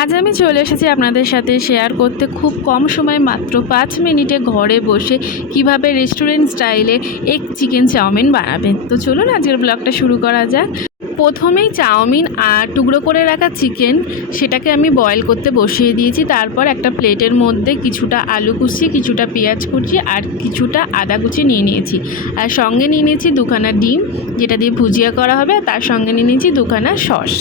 আজ আমি চলে এসেছি আপনাদের সাথে শেয়ার করতে খুব কম সময় মাত্র পাঁচ মিনিটে ঘরে বসে কীভাবে রেস্টুরেন্ট স্টাইলে এক চিকেন চাউমিন বানাবেন। তো চলুন আজকের ব্লগটা শুরু করা যাক। প্রথমেই চাউমিন আর টুকরো করে রাখা চিকেন সেটাকে আমি বয়েল করতে বসিয়ে দিয়েছি। তারপর একটা প্লেটের মধ্যে কিছুটা আলু কুচি, কিছুটা পেঁয়াজ কুচি আর কিছুটা আদা কুচি নিয়ে নিয়েছি। আর সঙ্গে নিয়ে নিয়েছি দুখানা ডিম, যেটা দিয়ে ভুজিয়া করা হবে। তার সঙ্গে নিয়ে নিয়েছি দুখানা সস।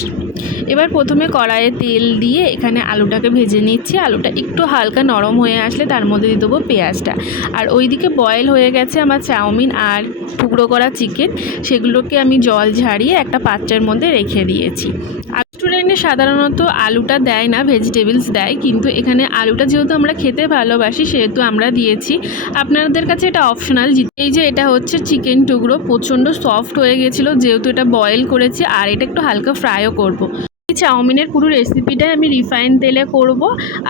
এবার প্রথমে কড়াইয়ে তেল দিয়ে এখানে আলুটাকে ভেজে নিচ্ছি। আলুটা একটু হালকা নরম হয়ে আসলে তার মধ্যে দিয়ে দেবো পেঁয়াজটা। আর ওইদিকে বয়েল হয়ে গেছে আমার চাউমিন আর টুকরো করা চিকেন। সেগুলোকে আমি জল ঝাড়িয়ে একটা পাত্রের মধ্যে রেখে দিয়েছি। রেস্টুরেন্টে সাধারণত আলুটা দেয় না ভেজিটেবলস দেয়, কিন্তু এখানে আলুটা যেহেতু আমরা খেতে ভালোবাসি, সেহেতু আমরা দিয়েছি। আপনাদের কাছে এটা অপশনাল এই যে এটা হচ্ছে চিকেন টুকরো, প্রচণ্ড সফট হয়ে গেছিল, যেহেতু এটা বয়েল করেছি, আর এটা একটু হালকা ফ্রাইও করব। চাউমিনের পুরো রেসিপিটাই আমি রিফাইন তেলে করব,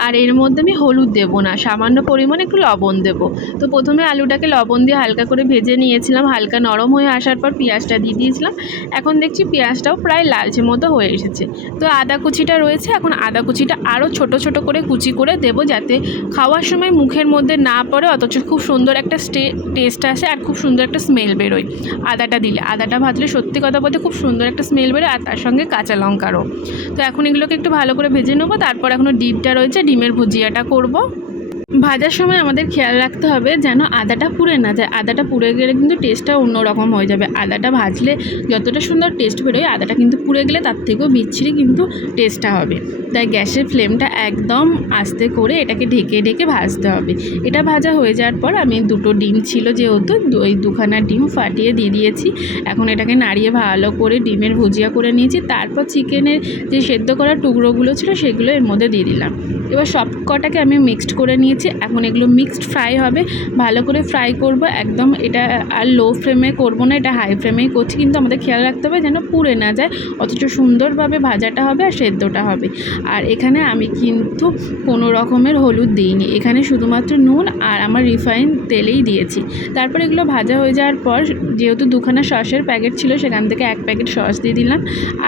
আর এর মধ্যে আমি হলুদ দেবো না, সামান্য পরিমাণে একটু লবণ দেবো। তো প্রথমে আলুটাকে লবণ দিয়ে হালকা করে ভেজে নিয়েছিলাম, হালকা নরম হয়ে আসার পর পেঁয়াজটা দিয়ে দিয়েছিলাম। এখন দেখছি পেঁয়াজটাও প্রায় লালচে মতো হয়ে এসেছে। তো আদা কুচিটা রয়েছে, এখন আদা কুচিটা আরও ছোট ছোট করে কুচি করে দেবো যাতে খাওয়ার সময় মুখের মধ্যে না পড়ে, অথচ খুব সুন্দর একটা স্টে টেস্ট আসে আর খুব সুন্দর একটা স্মেল বেরোয়। আদাটা দিলে, আদাটা ভাজলে সত্যি কথা বলতে খুব সুন্দর একটা স্মেল বেরোয়, আর তার সঙ্গে কাঁচা লঙ্কারও। তো এখন এগুলোকে একটু ভালো করে ভেজে নেব তারপর এখনও ডিমটা রয়েছে, ডিমের ভুজিয়াটা করব। ভাজার সময় আমাদের খেয়াল রাখতে হবে যেন আদাটা পুড়ে না যায়। আদাটা পুড়ে গেলে কিন্তু টেস্টটা অন্যরকম হয়ে যাবে। আদাটা ভাজলে যতটা সুন্দর টেস্ট বেরোয়, আদাটা কিন্তু পুড়ে গেলে তার থেকেও বিচ্ছিরি কিন্তু টেস্টটা হবে। তাই গ্যাসের ফ্লেমটা একদম আস্তে করে এটাকে ঢেকে ঢেকে ভাজতে হবে। এটা ভাজা হয়ে যাওয়ার পর আমি দুটো ডিম ছিল যেহেতু ওই দুখানা ডিম ফাটিয়ে দিয়ে দিয়েছি। এখন এটাকে নাড়িয়ে ভালো করে ডিমের ভুজিয়া করে নিয়েছি। তারপর চিকেনের যে সেদ্ধ করা টুকরোগুলো ছিল সেগুলো এর মধ্যে দিয়ে দিলাম। এবার সব কটাকে আমি মিক্সড করে নিয়েছি। এখন এগুলো মিক্সড ফ্রাই হবে। ভালো করে ফ্রাই করব। একদম এটা আর লো ফ্লেমে করব না, এটা হাই ফ্লেমেই করছি। কিন্তু আমাদের খেয়াল রাখতে হবে যেন পুড়ে না যায়। অথচ সুন্দরভাবে ভাজাটা হবে আর সেদ্ধটা হবে। আর এখানে আমি কিন্তু কোনো রকমের হলুদ দিইনি। এখানে শুধুমাত্র নুন আর আমার রিফাইন তেলেই দিয়েছি। তারপর এগুলো ভাজা হয়ে যাওয়ার পর, যেহেতু দুখানা সসের প্যাকেট ছিল, সেখান থেকে এক প্যাকেট সস দিয়ে দিলাম।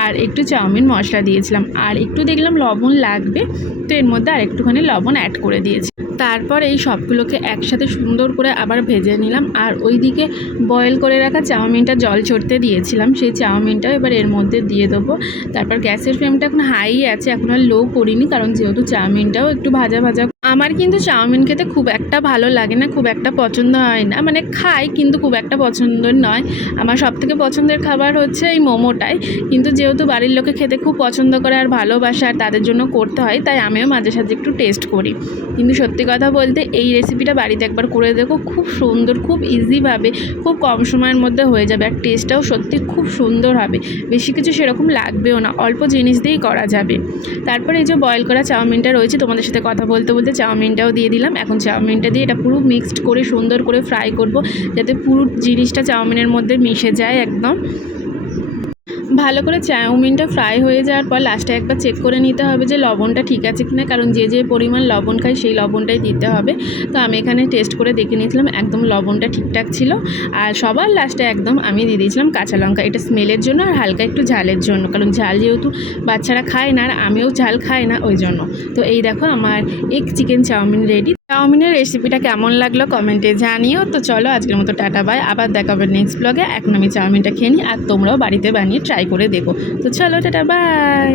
আর একটু চাউমিন মশলা দিয়েছিলাম। আর একটু দেখলাম লবণ লাগবে, তো এর মধ্যে আর একটুখানি লবণ অ্যাড করে দিয়েছি। তারপর এই সবগুলোকে একসাথে সুন্দর করে আবার ভেজে নিলাম। আর ওইদিকে বয়েল করে রাখা চাউমিনটা জল ছড়তে দিয়েছিলাম, সেই চাউমিনটাও এবার এর মধ্যে দিয়ে দেবো। তারপর গ্যাসের ফ্লেমটা এখন হাই আছে, এখন আর লো করিনি, কারণ যেহেতু চাউমিনটাও একটু ভাজা ভাজা আমার কিন্তু চাউমিন খেতে খুব একটা ভালো লাগে না, খুব একটা পছন্দ হয় না। মানে খাই কিন্তু খুব একটা পছন্দের নয়। আমার সবথেকে পছন্দের খাবার হচ্ছে এই মোমোটাই। কিন্তু যেহেতু বাড়ির লোকে খেতে খুব পছন্দ করে আর ভালোবাসে আর তাদের জন্য করতে হয়, তাই আমিও মাঝে সাঝে একটু টেস্ট করি। কিন্তু সত্যি কথা বলতে এই রেসিপিটা বাড়িতে একবার করে দেখো, খুব সুন্দর, খুব ইজিভাবে খুব কম সময়ের মধ্যে হয়ে যাবে। আর টেস্টটাও সত্যি খুব সুন্দর হবে। বেশি কিছু সেরকম লাগবেও না, অল্প জিনিস দিয়েই করা যাবে। তারপর এই যে বয়েল করা চাউমিনটা রয়েছে, তোমাদের সাথে কথা বলতে বলতে চাউমিনটাও দিয়ে দিলাম। এখন চাউমিনটা দিয়ে এটা পুরো মিক্সড করে সুন্দর করে ফ্রাই করব। যাতে পুরো জিনিসটা চাউমিনের মধ্যে মিশে যায় একদম। ভালো করে চাউমিনটা ফ্রাই হয়ে যাওয়ার পর লাস্টে একবার চেক করে নিতে হবে যে লবণটা ঠিক আছে কিনা, কারণ যে যে পরিমাণ লবণ খাই সেই লবণটাই দিতে হবে। তো আমি এখানে টেস্ট করে দেখে নিয়েছিলাম, একদম লবণটা ঠিকঠাক ছিল। আর সবার লাস্টে একদম আমি দিয়ে দিয়েছিলাম কাঁচা লঙ্কা। এটা স্মেলের জন্য আর হালকা একটু ঝালের জন্য, কারণ ঝাল যেহেতু বাচ্চারা খায় না আর আমিও ঝাল খাই না, ওই জন্য। তো এই দেখো আমার এক চিকেন চাউমিন রেডি চাউমিনের রেসিপিটা কেমন লাগল কমেন্টে জানিও। তো চলো আজকের মতো টাটা বাই আবার দেখা হবে নেক্সট ব্লগে এখন আমি চাউমিনটা খেয়ে নিই, আর তোমরাও বাড়িতে বানিয়ে ট্রাই করে দেখো। তো চলো, টাটা বাই